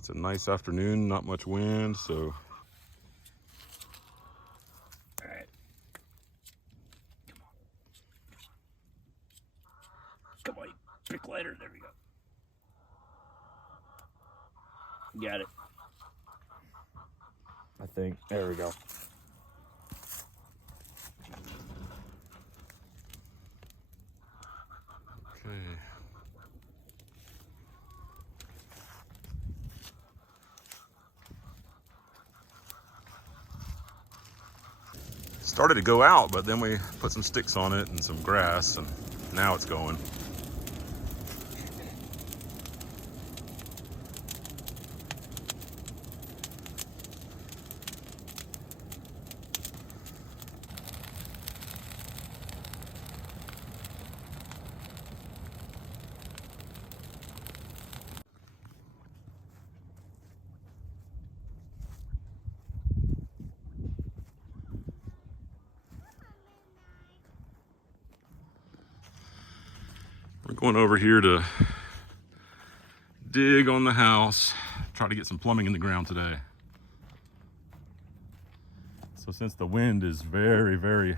It's a nice afternoon, not much wind, so. All right. Come on, pick lighter. There we go. Got it. I think. There we go. Okay. Started to go out, but then we put some sticks on it and some grass, and now it's going. We're going over here to dig on the house, try to get some plumbing in the ground today. So since the wind is very, very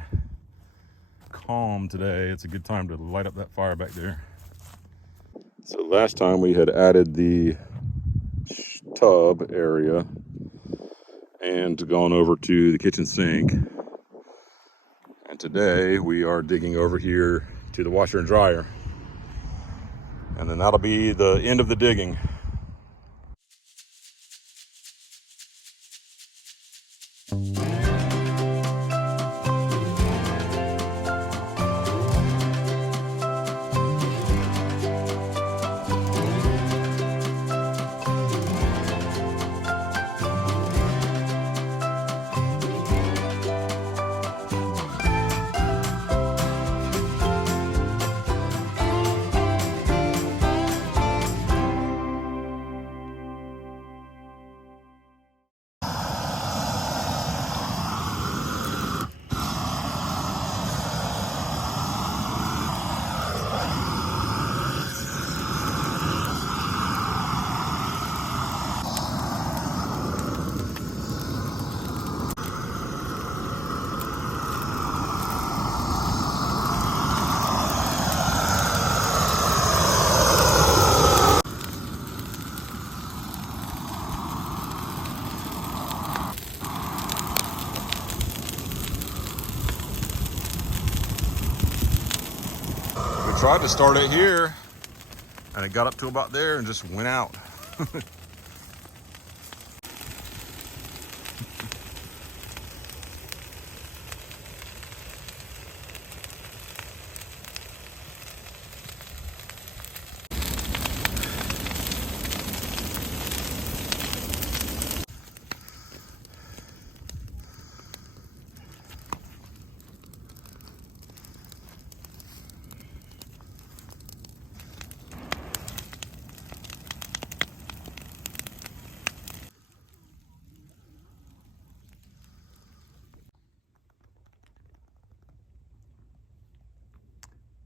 calm today, it's a good time to light up that fire back there. So last time we had added the tub area and gone over to the kitchen sink. And today we are digging over here to the washer and dryer. And then that'll be the end of the digging. We tried to start it here, and it got up to about there and just went out.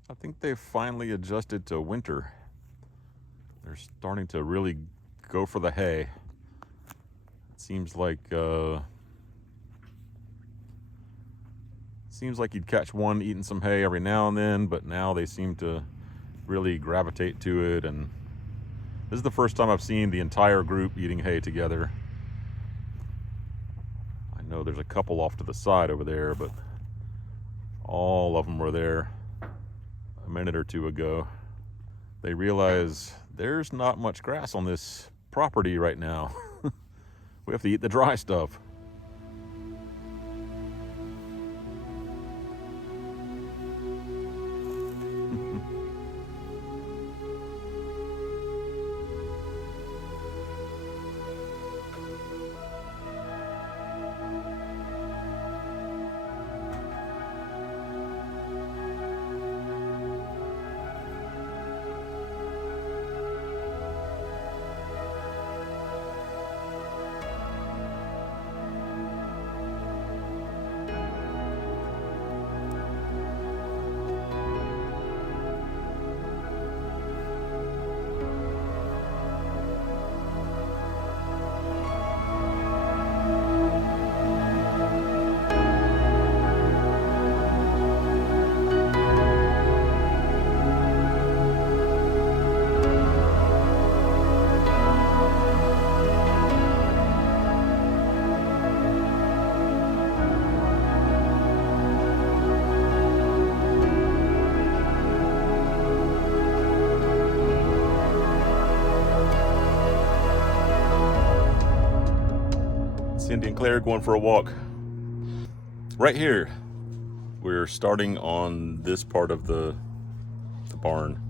I think they've finally adjusted to winter. They're starting to really go for the hay. It seems like you'd catch one eating some hay every now and then, but now they seem to really gravitate to it. And this is the first time I've seen the entire group eating hay together. I know there's a couple off to the side over there, but all of them were there a minute or two ago. They realize there's not much grass on this property right now. We have to eat the dry stuff. Cindy and Claire going for a walk. Right here, we're starting on this part of the barn.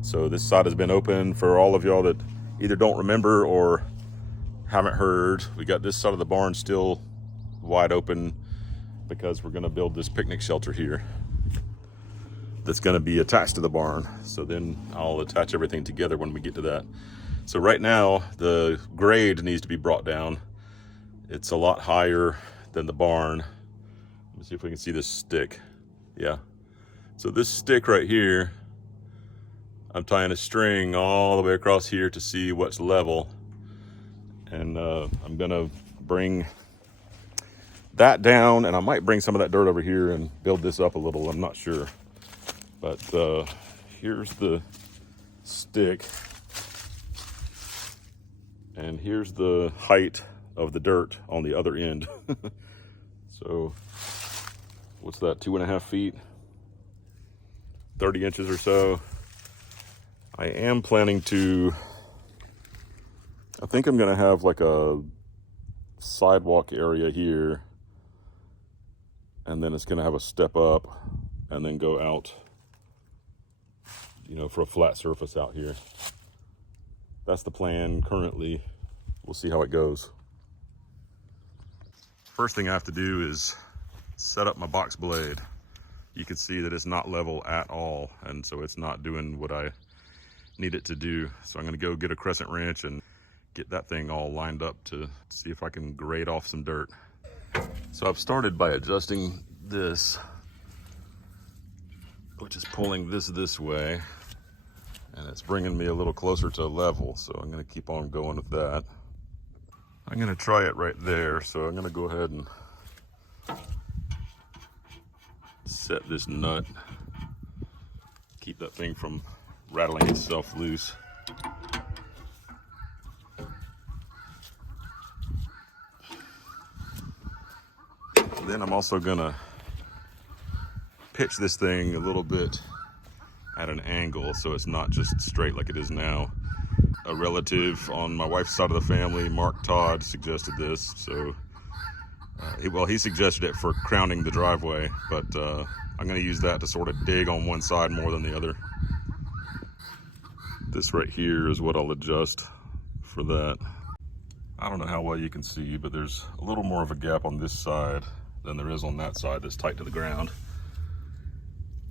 So this side has been open for all of y'all that either don't remember or haven't heard. We got this side of the barn still wide open because we're gonna build this picnic shelter here that's gonna be attached to the barn. So then I'll attach everything together when we get to that. So right now, the grade needs to be brought down. It's a lot higher than the barn. Let me see if we can see this stick. Yeah. So this stick right here, I'm tying a string all the way across here to see what's level. And I'm gonna bring that down, and I might bring some of that dirt over here and build this up a little, I'm not sure. But here's the stick. And here's the height of the dirt on the other end. So what's that, 2.5 feet? 30 inches or so. I am planning to, I think I'm gonna have like a sidewalk area here, and then it's gonna have a step up and then go out, you know, for a flat surface out here. That's the plan currently. We'll see how it goes. First thing I have to do is set up my box blade. You can see that it's not level at all, and so it's not doing what I need it to do. So I'm gonna go get a crescent wrench and get that thing all lined up to see if I can grade off some dirt. So I've started by adjusting this, which is pulling this way, and it's bringing me a little closer to level. So I'm gonna keep on going with that. I'm gonna try it right there. So I'm gonna go ahead and set this nut, keep that thing from rattling itself loose. And then I'm also gonna pitch this thing a little bit at an angle so it's not just straight like it is now. A relative on my wife's side of the family, Mark Todd, suggested this. So, he suggested it for crowning the driveway, but I'm gonna use that to sort of dig on one side more than the other. This right here is what I'll adjust for that. I don't know how well you can see, but there's a little more of a gap on this side than there is on that side that's tight to the ground.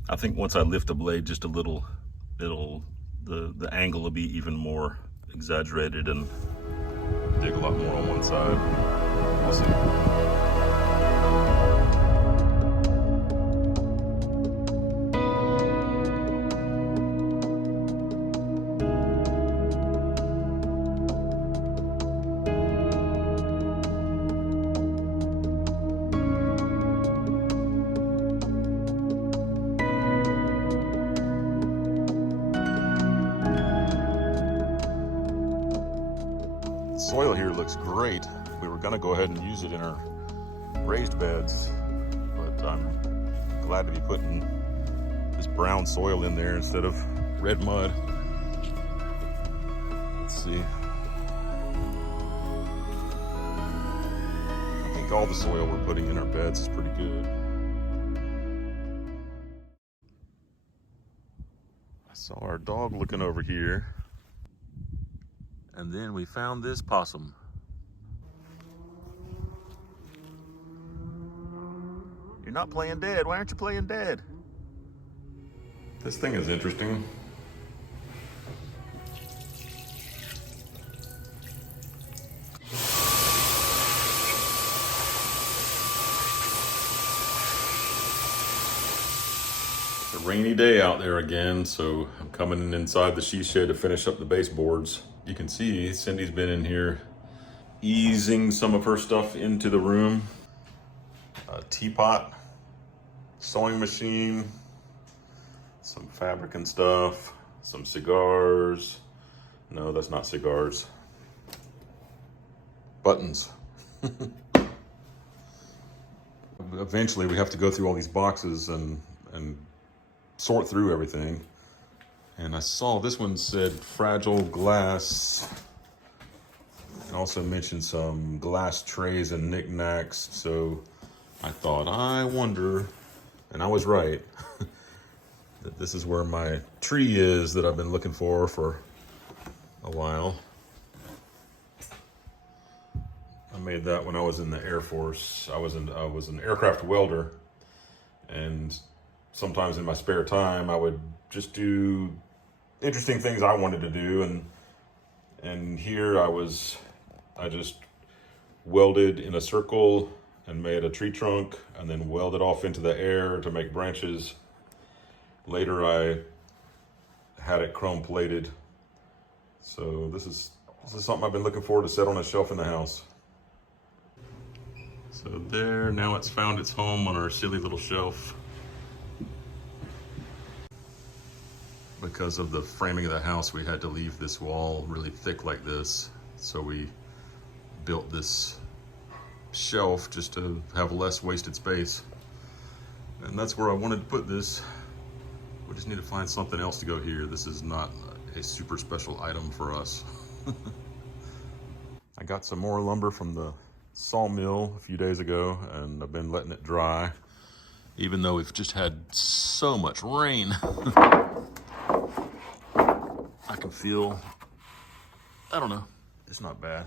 I think once I lift the blade just a little, the angle will be even more exaggerated and dig a lot more on one side. We'll see. Soil here looks great. We were gonna go ahead and use it in our raised beds, but I'm glad to be putting this brown soil in there instead of red mud. Let's see. I think all the soil we're putting in our beds is pretty good. I saw our dog looking over here. And then we found this possum. You're not playing dead. Why aren't you playing dead? This thing is interesting. It's a rainy day out there again, so I'm coming inside the she shed to finish up the baseboards. You can see Cindy's been in here easing some of her stuff into the room. A teapot, sewing machine, some fabric and stuff, some cigars. No, that's not cigars. Buttons. Eventually we have to go through all these boxes and sort through everything. And I saw this one said fragile glass, Also mentioned some glass trays and knickknacks. So I thought, I wonder, and I was right, that this is where my tree is that I've been looking for a while. I made that when I was in the Air Force. I was an aircraft welder, and sometimes in my spare time I would just do interesting things I wanted to do, and here I just welded in a circle and made a tree trunk and then welded off into the air to make branches. Later I had it chrome plated. So this is something I've been looking forward to set on a shelf in the house. So there, now it's found its home on our silly little shelf. Because of the framing of the house, we had to leave this wall really thick like this. So we built this shelf just to have less wasted space. And that's where I wanted to put this. We just need to find something else to go here. This is not a super special item for us. I got some more lumber from the sawmill a few days ago, and I've been letting it dry, even though we've just had so much rain. I can feel, I don't know, it's not bad.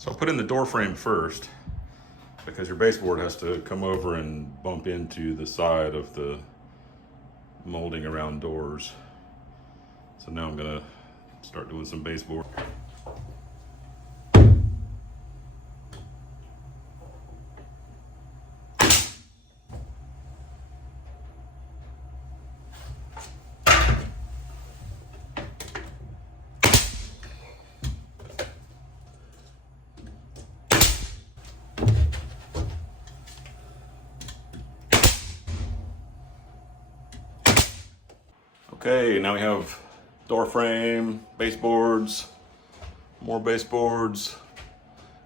So I put in the door frame first, because your baseboard has to come over and bump into the side of the molding around doors. So now I'm gonna start doing some baseboard. Okay, now we have door frame, baseboards, more baseboards.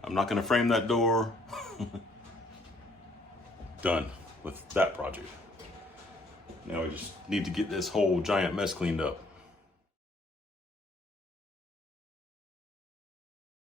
I'm not gonna frame that door. Done with that project. Now we just need to get this whole giant mess cleaned up.